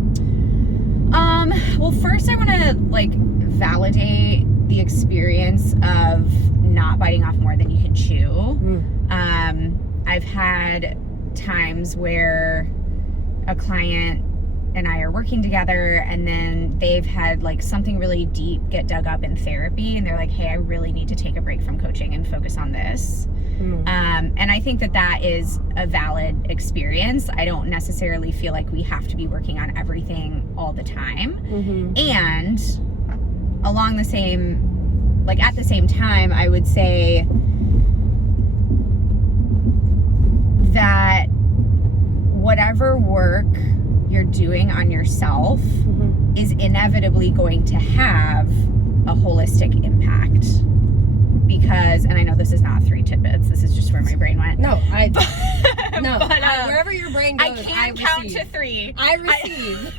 Well, first I want to like validate the experience of not biting off more than you can chew. I've had times where a client and I are working together and then they've had like something really deep get dug up in therapy and they're like, hey, I really need to take a break from coaching and focus on this. And I think that is a valid experience. I don't necessarily feel like we have to be working on everything all the time. And along the same, like at the same time, I would say that whatever work you're doing on yourself is inevitably going to have a holistic impact. Because, and I know this is not 3 tidbits, this is just where my brain went. No, wherever your brain goes, I can't count to 3. I receive.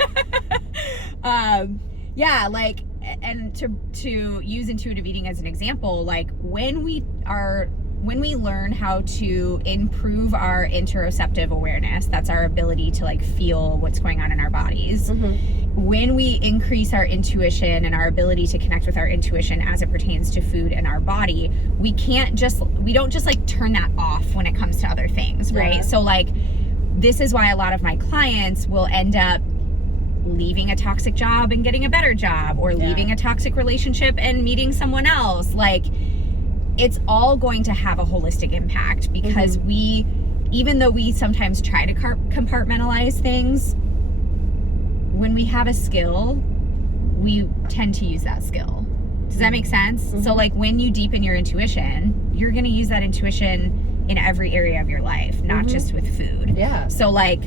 Yeah, like, and to use intuitive eating as an example, like when we learn how to improve our interoceptive awareness, that's our ability to like feel what's going on in our bodies. When we increase our intuition and our ability to connect with our intuition as it pertains to food and our body, we don't just like turn that off when it comes to other things, right? Yeah. So like, this is why a lot of my clients will end up leaving a toxic job and getting a better job, or leaving a toxic relationship and meeting someone else. Like, it's all going to have a holistic impact because even though we sometimes try to compartmentalize things, when we have a skill, we tend to use that skill. Does that make sense? So like when you deepen your intuition, you're going to use that intuition in every area of your life, not just with food. Yeah. So like,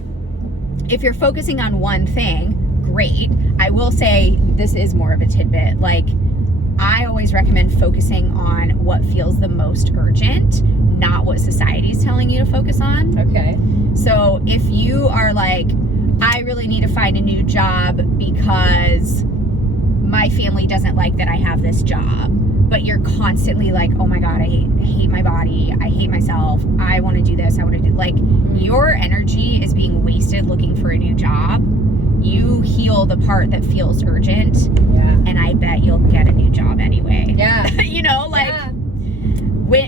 if you're focusing on one thing, great. I will say this is more of a tidbit. Like, I always recommend focusing on what feels the most urgent, not what society's telling you to focus on. Okay. So if you are like, I really need to find a new job because my family doesn't like that I have this job, but you're constantly like, oh my God, I hate my body, I hate myself, I want to do this, I want to do, like, your energy is being wasted looking for a new job. You heal the part that feels urgent, and I bet you'll get a new job anyway. Yeah.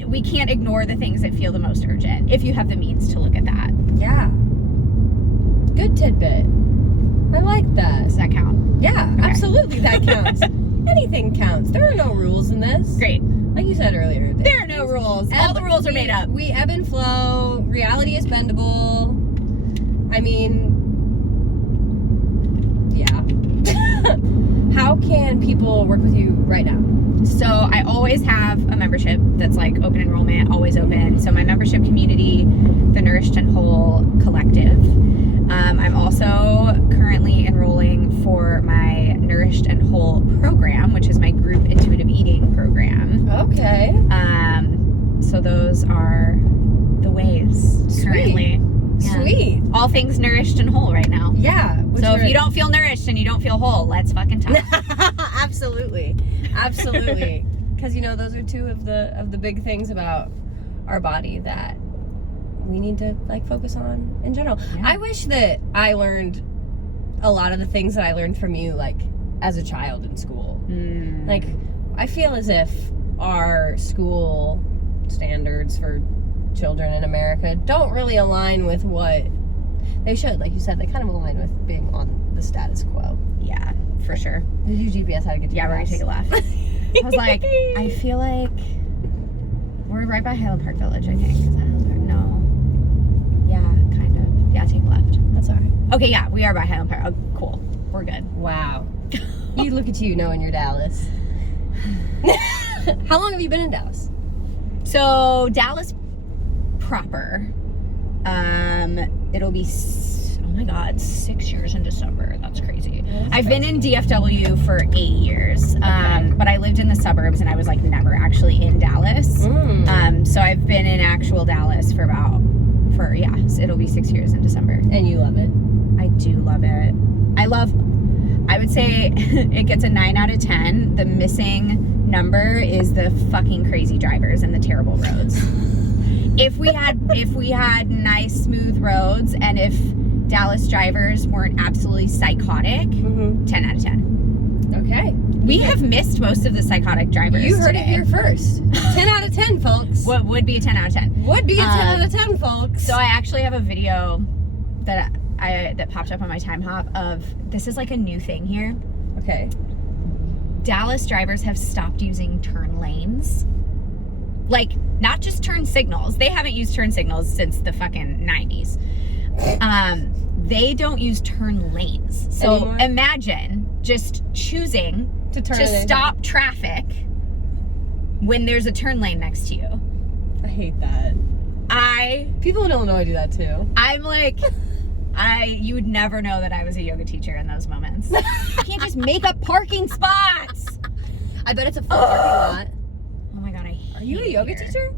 We can't ignore the things that feel the most urgent if you have the means to look at that. Yeah. Good tidbit. I like that. Does that count? Yeah, Okay. Absolutely, that counts. Anything counts. There are no rules in this. Great. Like you said earlier. There are no rules. All the rules are made up. We ebb and flow. Reality is bendable. I mean, yeah. How can people work with you right now? So I always have a membership that's like open enrollment, always open. So my membership community, the Nourished and Whole Collective. I'm also currently enrolling for my Nourished and Whole program, which is my group intuitive eating program. Okay. So those are the ways currently. Yeah. Sweet. All things nourished and whole right now. Yeah. So if you don't feel nourished and you don't feel whole, let's fucking talk. Absolutely. Absolutely. Because, you know, those are two of the big things about our body that we need to, like, focus on in general. Yeah. I wish that I learned a lot of the things that I learned from you, like, as a child in school. Like, I feel as if our school standards for children in America don't really align with what they should. Like you said, they kind of align with being on the status quo. Yeah, for sure. Did you GPS how to get to Yeah, your we're gonna house? take a left. I was like, I feel like we're right by Highland Park Village, I think. Is that Highland Park? No. Yeah, kind of. Yeah, take a left. That's alright. Okay, yeah, we are by Highland Park. Oh, cool. We're good. Wow. You look at you knowing you're Dallas. How long have you been in Dallas? So, Dallas proper, it'll be, oh my God, 6 years in December. That's crazy. I've been in DFW for 8 years, but I lived in the suburbs and I was like never actually in Dallas. So I've been in actual Dallas for it'll be 6 years in December. And you love it. I do love it. I would say it gets a 9 out of 10. The missing number is the fucking crazy drivers and the terrible roads. If we had nice smooth roads and if Dallas drivers weren't absolutely psychotic, 10 out of 10. Okay. We have missed most of the psychotic drivers. You heard today. it here first. 10 out of 10, folks. What would be a 10 out of 10? Would be a 10 out of 10, folks. So I actually have a video that popped up on my time hop of, this is like a new thing here. Okay. Dallas drivers have stopped using turn lanes. Like, not just turn signals. They haven't used turn signals since the fucking 90s. They don't use turn lanes. So Anymore? imagine just choosing to stop traffic when there's a turn lane next to you. I hate that. People in Illinois do that too. I'm like, you would never know that I was a yoga teacher in those moments. You can't just make up parking spots. I bet it's a full parking lot. Oh my God, I hate Are you a yoga teacher?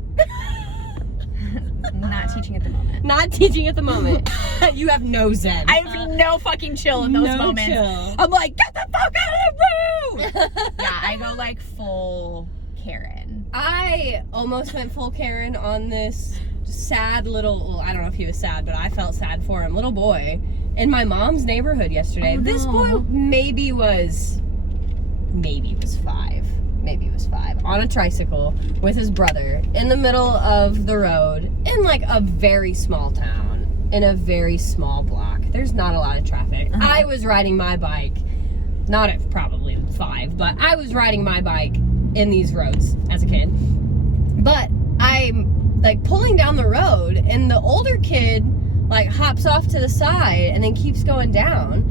Not teaching at the moment. Not teaching at the moment. You have no zen. I have no fucking chill in those moments. Chill. I'm like, get the fuck out of the room! Yeah, I go like full Karen. I almost went full Karen on this sad little, well, I don't know if he was sad, but I felt sad for him, little boy in my mom's neighborhood yesterday. Oh, this boy maybe was 5, on a tricycle with his brother in the middle of the road in like a very small town, in a very small block. There's not a lot of traffic. I was riding my bike, not at probably 5, but I was riding my bike in these roads as a kid. But I'm like pulling down the road and the older kid like hops off to the side and then keeps going down.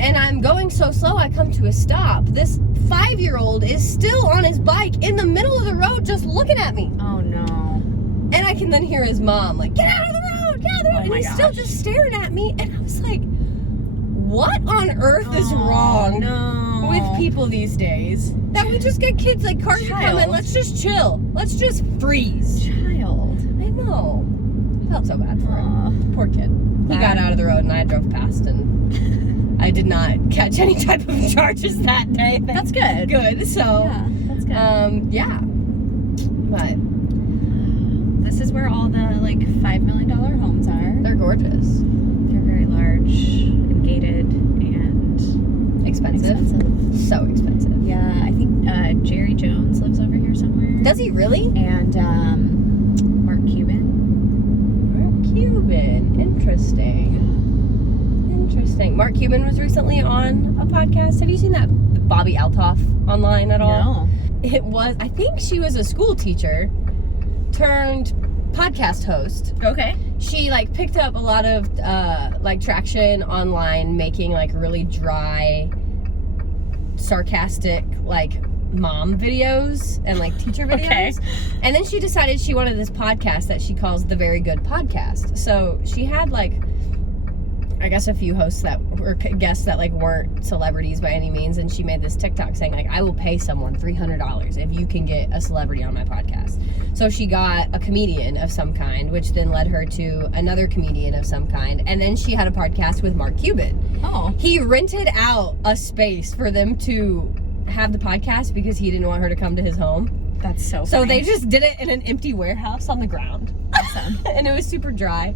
And I'm going so slow, I come to a stop. This 5-year-old is still on his bike in the middle of the road just looking at me. Oh no. And I can then hear his mom like, get out of the road, get out of the road. And he's still just staring at me. And I was like, what on earth is wrong with people these days? That we just get kids like, cars are coming, let's just chill. Let's just freeze. Child. I know. I felt so bad for him. Poor kid. He got out of the road and I drove past and I did not catch any type of charges that day. That's good. Good. So, yeah, that's good. Yeah. But this is where all the like $5 million homes are. they're gorgeous. They're very large and gated and Expensive. So expensive. Yeah, I think Jerry Jones lives over here somewhere. Does he really? And Mark Cuban. Mark Cuban. Interesting. Mark Cuban was recently on a podcast. Have you seen that Bobby Altoff online at all? No. It was, I think she was a school teacher turned podcast host. Okay. She like picked up a lot of like traction online making like really dry sarcastic, like, mom videos and like teacher videos. Okay. And then she decided she wanted this podcast that she calls The Very Good Podcast. So she had like, I guess, a few hosts that were guests that like weren't celebrities by any means, and she made this TikTok saying like, I will pay someone $300 if you can get a celebrity on my podcast. So she got a comedian of some kind, which then led her to another comedian of some kind, and then she had a podcast with Mark Cuban. Oh. He rented out a space for them to have the podcast because he didn't want her to come to his home. That's so funny. So they just did it in an empty warehouse on the ground. Awesome. And it was super dry.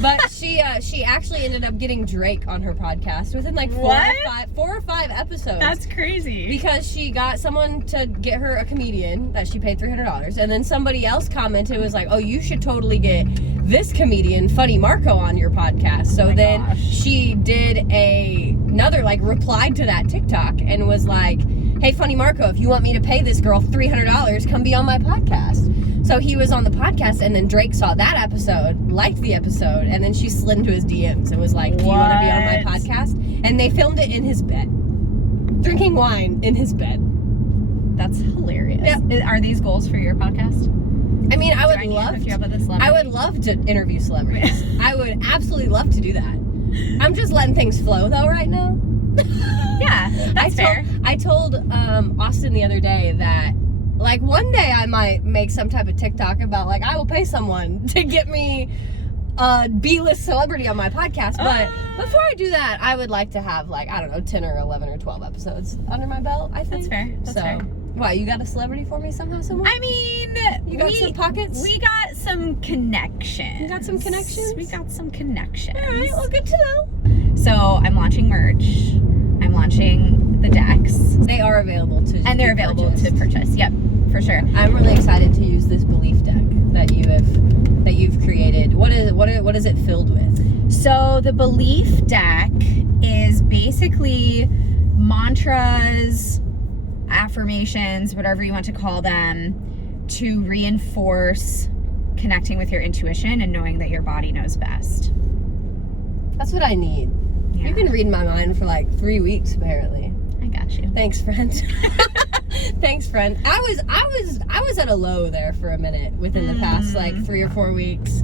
But she actually ended up getting Drake on her podcast within like four or five episodes. That's crazy. Because she got someone to get her a comedian that she paid $300, and then somebody else commented, was like, oh, you should totally get this comedian, Funny Marco, on your podcast. So then she did another, like, replied to that TikTok and was like, hey, Funny Marco, if you want me to pay this girl $300, come be on my podcast. So he was on the podcast, and then Drake saw that episode, liked the episode, and then she slid into his DMs and was like, do you want to be on my podcast? And they filmed it in his bed. Drinking wine in his bed. That's hilarious. Yeah. Are these goals for your podcast? I mean, I would love to interview celebrities. I would absolutely love to do that. I'm just letting things flow, though, right now. Yeah, that's fair. I told Austin the other day that, like, one day I might make some type of TikTok about, like, I will pay someone to get me a B-list celebrity on my podcast. But before I do that, I would like to have, like, I don't know, 10 or 11 or 12 episodes under my belt, I think. That's fair. That's fair. Why, you got a celebrity for me somehow, somewhere? I mean, you got some pockets? We got some connections. You got some connections? We got some connections. All right, well, good to know. So, I'm launching merch. I'm launching the decks. They are available to And they're available to purchase. Yep, for sure. I'm really excited to use this belief deck that you've created. What is it filled with? So the belief deck is basically mantras, affirmations, whatever you want to call them, to reinforce connecting with your intuition and knowing that your body knows best. That's what I need. Yeah. You've been reading my mind for like 3 weeks, apparently. I got you. Thanks, friend. Thanks, friend. I was at a low there for a minute within the past like 3 or 4 weeks,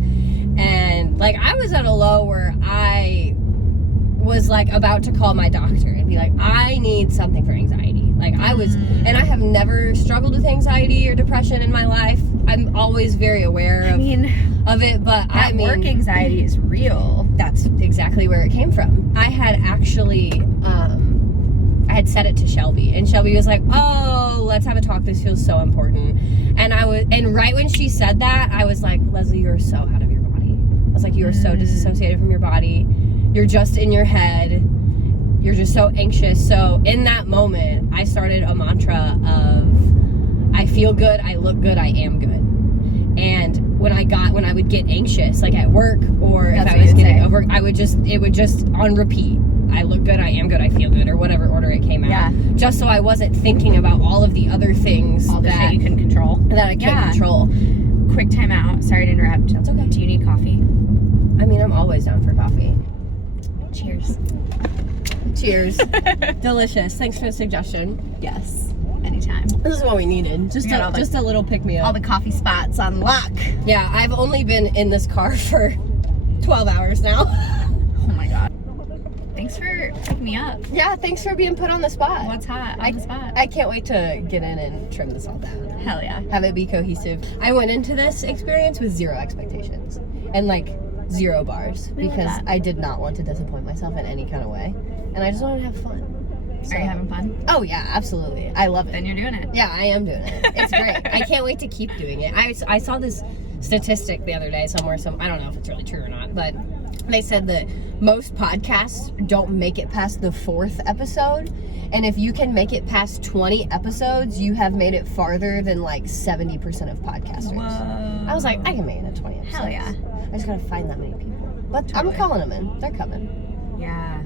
and like I was at a low where I was like about to call my doctor and be like, I need something for anxiety. Like I was, and I have never struggled with anxiety or depression in my life. I'm always very aware of it, but that work anxiety is real. That's exactly where it came from. I had actually, I had said it to Shelby, and Shelby was like, oh, let's have a talk. This feels so important. And right when she said that, I was like, Leslie, you're so out of your body. I was like, you are so disassociated from your body. You're just in your head. You're just so anxious. So in that moment, I started a mantra of, I feel good, I look good, I am good. And when I would get anxious, like at work, or if I was getting over, it would just on repeat. I look good, I am good, I feel good, or whatever order it came out. Yeah. Just so I wasn't thinking about all of the other things All the that shit you couldn't control. That I can't control. Quick time out. Sorry to interrupt. That's okay. Do you need coffee? I mean, I'm always down for coffee. Cheers. Cheers. Delicious. Thanks for the suggestion. Yes. Anytime. This is what we needed. Just a little pick me up. All the coffee spots on lock. Yeah, I've only been in this car for 12 hours now. Oh my god. Thanks for picking me up. Yeah, thanks for being put on the spot. What's hot on the spot? I can't wait to get in and trim this all down. Hell yeah. Have it be cohesive. I went into this experience with zero expectations and like 0 bars because I did not want to disappoint myself in any kind of way, and I just wanted to have fun. So, are you having fun? Oh yeah, absolutely. I love it. Then you're doing it. Yeah, I am doing it. It's great. I can't wait to keep doing it. I saw this statistic the other day somewhere. I don't know if it's really true or not, but they said that most podcasts don't make it past the 4th episode, and if you can make it past 20 episodes, you have made it farther than like 70% of podcasters. Whoa. I was like, I can make it to 20 episodes. Hell yeah. I just gotta find that many people. But totally. I'm calling them in. They're coming. Yeah.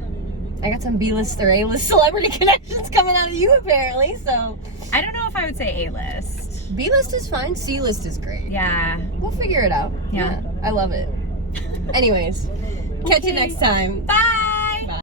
I got some B-list or A-list celebrity connections coming out of you apparently, so. I don't know if I would say A-list. B-list is fine. C-list is great. Yeah. We'll figure it out. Yeah. I love it. Anyways, catch you next time. Bye.